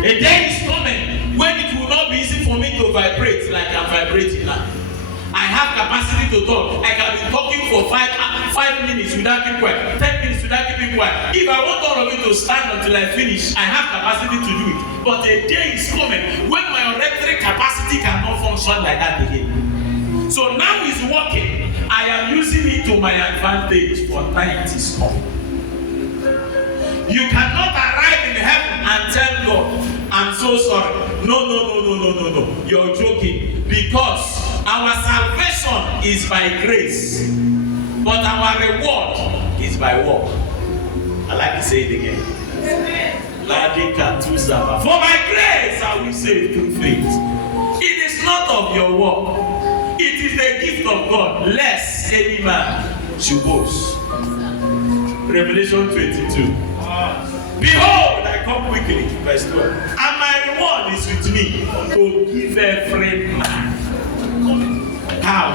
A day is coming when it will not be easy for me to vibrate like I'm vibrating now. I have capacity to talk. I can be talking for 5 minutes without keeping quiet, 10 minutes without keeping quiet. If I want all of it to stand until I finish, I have capacity to do it. But a day is coming when my electric capacity cannot function like that again. So now it's working. I am using it to my advantage, for night is coming. You cannot arrive in heaven and tell God, I'm so sorry. No. You're joking. Because our salvation is by grace, but our reward is by work. I like to say it again. For by grace are we saved through faith. It is not of your work. It is the gift of God, lest any man should boast. Revelation 22. Behold, I come quickly, verse 12, and my reward is with me to give every man. How?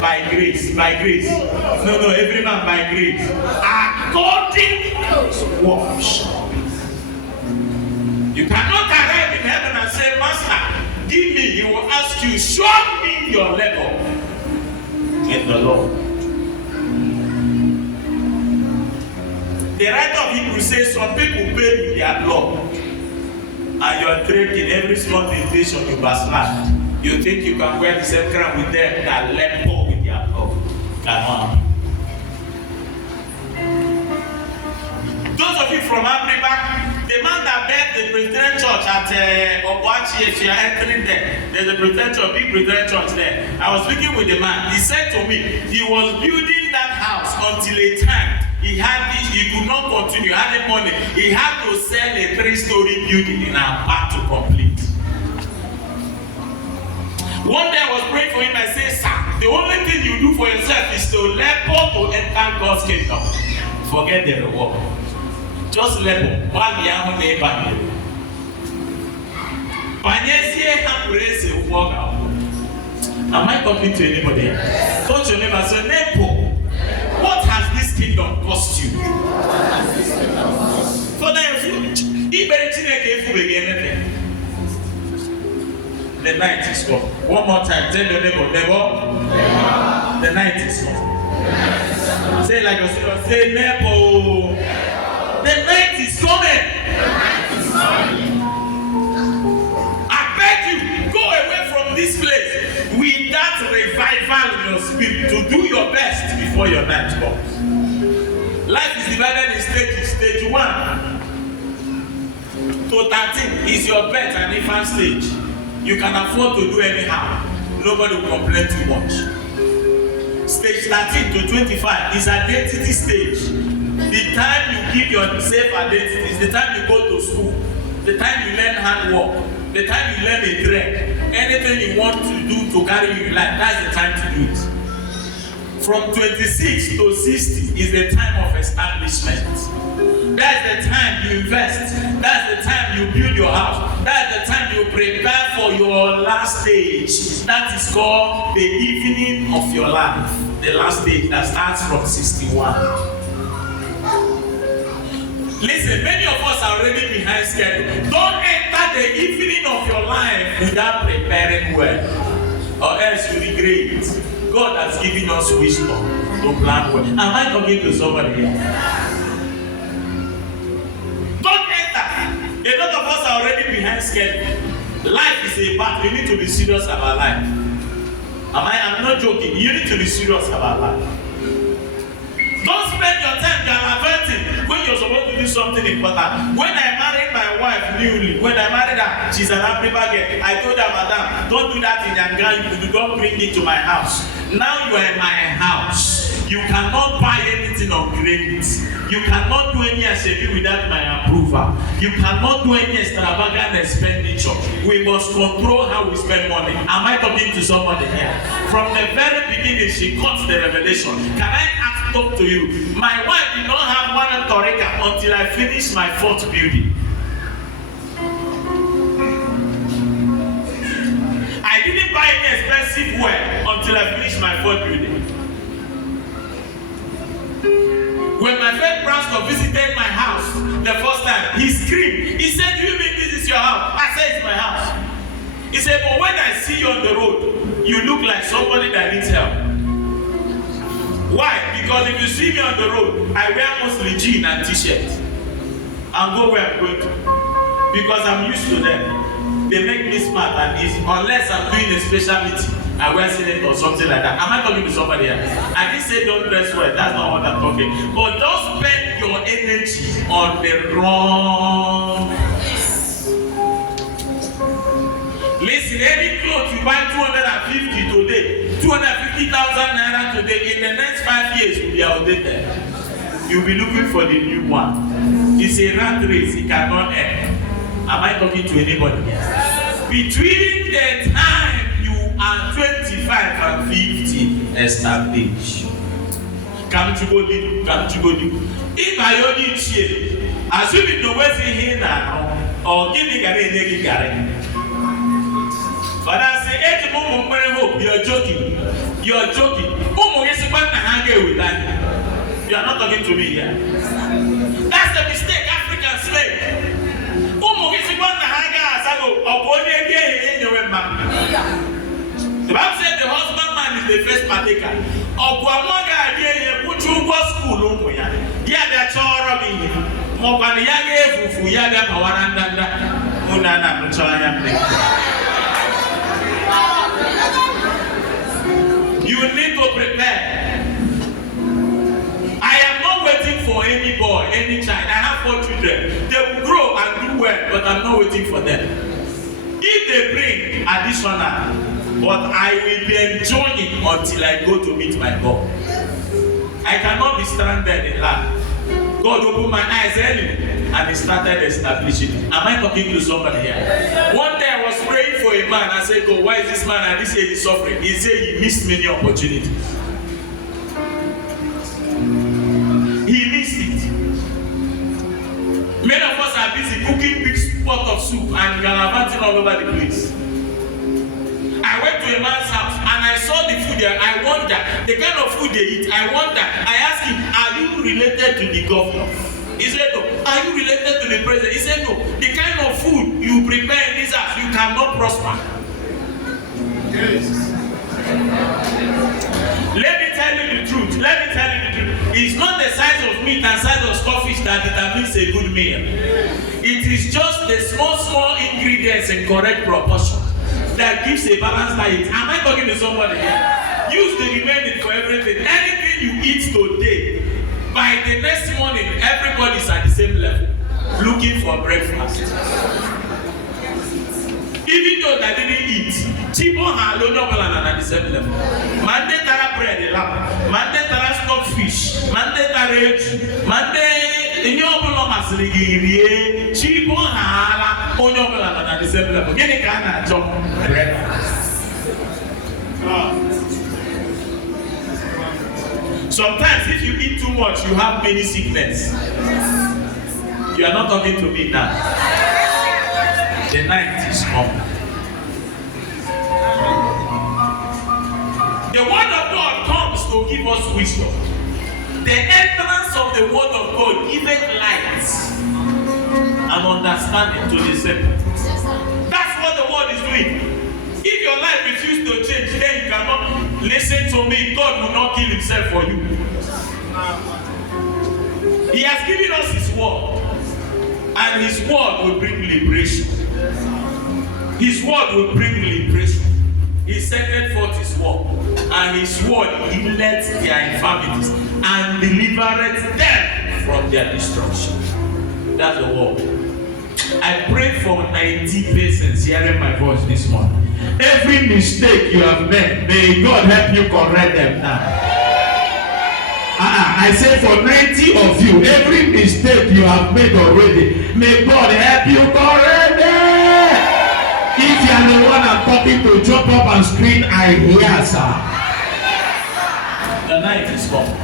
By grace. No, every man by grace. According to works. You cannot arrive in heaven and say, Master, give me. He will ask you, show me your level in the Lord. The writer of Hebrews says some people pay with their blood, and you are drinking every small temptation you backslide. You think you can wear the same crown with them that leper with their blood. Cannot. Those of you from Africa, the man that built the Presbyterian church at Obuachi, if you are entering there, there's a Presbyterian church, big Presbyterian church there. I was speaking with the man. He said to me, he was building that house until a time he could not continue, he had the money. He had to sell a 3-story building in our part to complete. One day I was praying for him, I said, sir, the only thing you do for yourself is to labor to enter God's kingdom. Forget the reward. Just labor. While you are on the bank. Am I talking to anybody? Touch your neighbor and say, Nepo, what has this kingdom cost you? For the night is come. One more time. Tell your neighbor, the night is come. Say like yourself, say neighbor. The night is coming. I beg you, go away from this place with that revival in your spirit to do your best before your night comes. Life is divided in stages. Stage 1 to 13 is your birth and infant stage. You can afford to do anyhow. Nobody will complain too much. Stage 13 to 25 is identity stage. The time you give yourself identity is the time you go to school, the time you learn handwork, the time you learn a trade. Anything you want to do to carry you in life, that's the time to do it. From 26 to 60 is the time of establishment. That's the time you invest. That's the time you build your house. That's the time you prepare for your last stage. That is called the evening of your life. The last stage that starts from 61. Listen, many of us are already behind schedule. Don't enter the evening of your life without preparing well, or else you'll regret. God has given us wisdom to plan well. Am I talking to somebody here? Don't enter. A lot of us are already behind schedule. Life is a battle. You need to be serious about life. I'm not joking. You need to be serious about life. Don't spend your time gallivanting when you're supposed to do something important. When I married my wife newly, when I married her, she's an African girl. I told her, Madam, don't do that in Yanga. You don't bring it to my house. Now you are in my house. You cannot buy anything on credit. You cannot do any assembly without my approval. You cannot do any extravagant expenditure. We must control how we spend money. Am I talking to somebody here? From the very beginning, she got the revelation. Can I talk to you? My wife did not have one torika until I finished my 4th building. I didn't buy any expensive wear until I finished my 4th building. When my friend pastor visited my house the first time, he screamed. He said, "Do you mean this is He said, but when I see you on the road, you look like somebody that needs help. Why? Because if you see me on the road, I wear mostly jeans and t-shirt and go where I'm going to. Because I'm used to them. They make me smart and easy. Unless I'm doing a special meeting, I wear Senate or something like that. Am I talking to somebody else? I didn't say don't dress well. That's not what I'm talking. But don't spend your energy on the wrong. Listen, any clothes you buy 250 today, 250,000 naira today, in the next 5 years will be outdated. You'll be looking for the new one. It's a rat race, it cannot end. Am I talking to anybody? Between the time you are 25 and 50, establish. Come to go deep, come to go deep. If I only cheer, assuming the way say here now, or give me Gary. But I say, hey, hope you're joking. You're joking. With that. You are not talking to me here. That's the mistake Africans make. The Bible said the husbandman is the first partaker. You need to prepare. I am not waiting for any boy, any child. I have 4 children. They will grow and do well, but I'm not waiting for them. If they bring additional, but I will be enjoying until I go to meet my God. I cannot be stranded in land. God opened my eyes early and he started establishing it. Am I talking to somebody here? One day I was praying for a man. I said, God, why is this man at this age suffering? He said he missed many opportunities. He missed it. Many of us are busy cooking big pot of soup and gallivanting all over the place. I went to a man's house and I saw the food there. I wonder, the kind of food they eat. I wonder. I asked him, are you related to the governor? He said no. Are you related to the president? He said no. The kind of food you prepare in this house, you cannot prosper. Yes. Let me tell you the truth. Let me tell you the truth. It's not the size of meat and size of stockfish that determines a good meal. It is just the small ingredients in correct proportion that gives a balanced diet. Am I talking to somebody here? Use the remaining for everything. Anything you eat today, by the next morning, everybody's at the same level, looking for breakfast. Even though they didn't eat, people are at the same level. Monday tara bread, Monday tara stockfish, Monday tara egg, Monday people are at the same level. Getting kind of job breakfast. Sometimes if you eat too much, you have many sickness. You are not talking to me now. The night is coming. The word of God comes to give us wisdom. The entrance of the word of God giveth light and understanding to the simple. That's what the word is doing. If your life refuses to change, then you cannot listen to me. God will not kill himself for you. He has given us his word, and his word will bring liberation. His word will bring liberation. He sent forth his word, and his word healed their infirmities and delivered them from their destruction. That's the word. I pray for 90 persons hearing my voice this morning. Every mistake you have made, may God help you correct them now. I say for 90 of you, every mistake you have made already, may God help you correct them. If you are the one I'm talking to, jump up and scream, I hear, sir. The night is gone.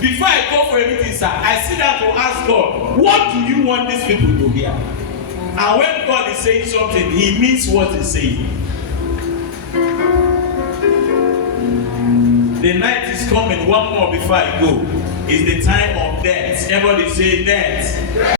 Before I go for anything, sir, I sit down to ask God, what do you want these people to hear? And when God is saying something, he means what he's saying. The night is coming. One more before I go. It's the time of death. Everybody say death.